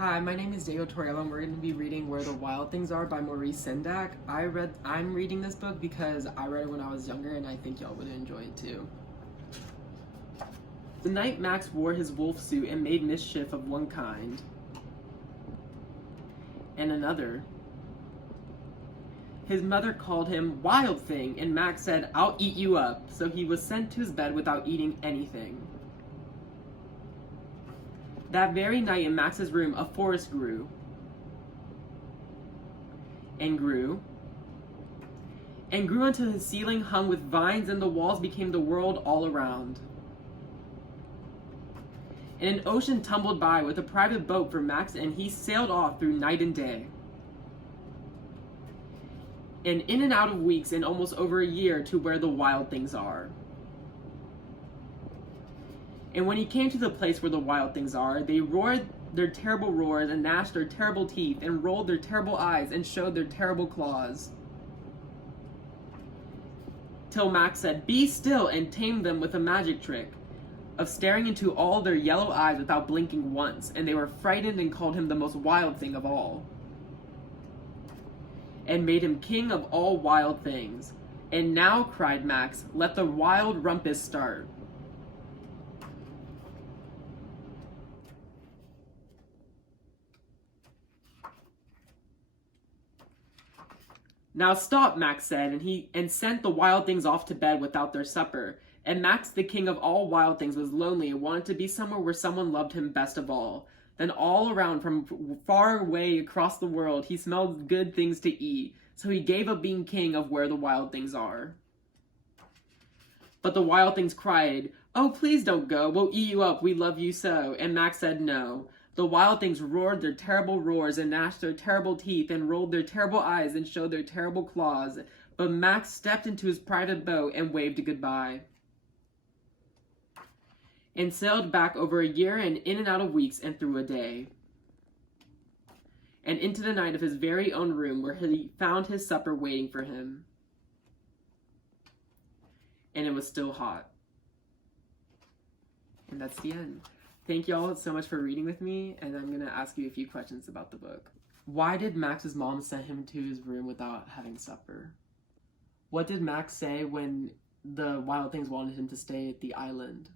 Hi, my name is Diego Torello, and we're going to be reading Where the Wild Things Are by Maurice Sendak. I'm reading this book because I read it when I was younger, and I think y'all would enjoy it too. The night Max wore his wolf suit and made mischief of one kind and another. His mother called him Wild Thing, and Max said, "I'll eat you up," so he was sent to his bed without eating anything. That very night in Max's room, a forest grew and grew and grew until his ceiling hung with vines and the walls became the world all around. And an ocean tumbled by with a private boat for Max, and he sailed off through night and day. And in and out of weeks and almost over a year to where the wild things are. And when he came to the place where the wild things are, they roared their terrible roars and gnashed their terrible teeth and rolled their terrible eyes and showed their terrible claws. Till Max said, "Be still," and tamed them with a magic trick of staring into all their yellow eyes without blinking once, and they were frightened and called him the most wild thing of all. And made him king of all wild things. And now, cried Max, let the wild rumpus start. "Now stop," Max said, and sent the wild things off to bed without their supper. And Max, the king of all wild things, was lonely and wanted to be somewhere where someone loved him best of all. Then all around, from far away across the world, he smelled good things to eat, so he gave up being king of where the wild things are. But the wild things cried, "Oh, please don't go, we'll eat you up, we love you so." And Max said no. The wild things roared their terrible roars and gnashed their terrible teeth and rolled their terrible eyes and showed their terrible claws. But Max stepped into his private boat and waved goodbye. And sailed back over a year and in and out of weeks and through a day. And into the night of his very own room where he found his supper waiting for him. And it was still hot. And that's the end. Thank y'all so much for reading with me, and I'm going to ask you a few questions about the book. Why did Max's mom send him to his room without having supper? What did Max say when the wild things wanted him to stay at the island?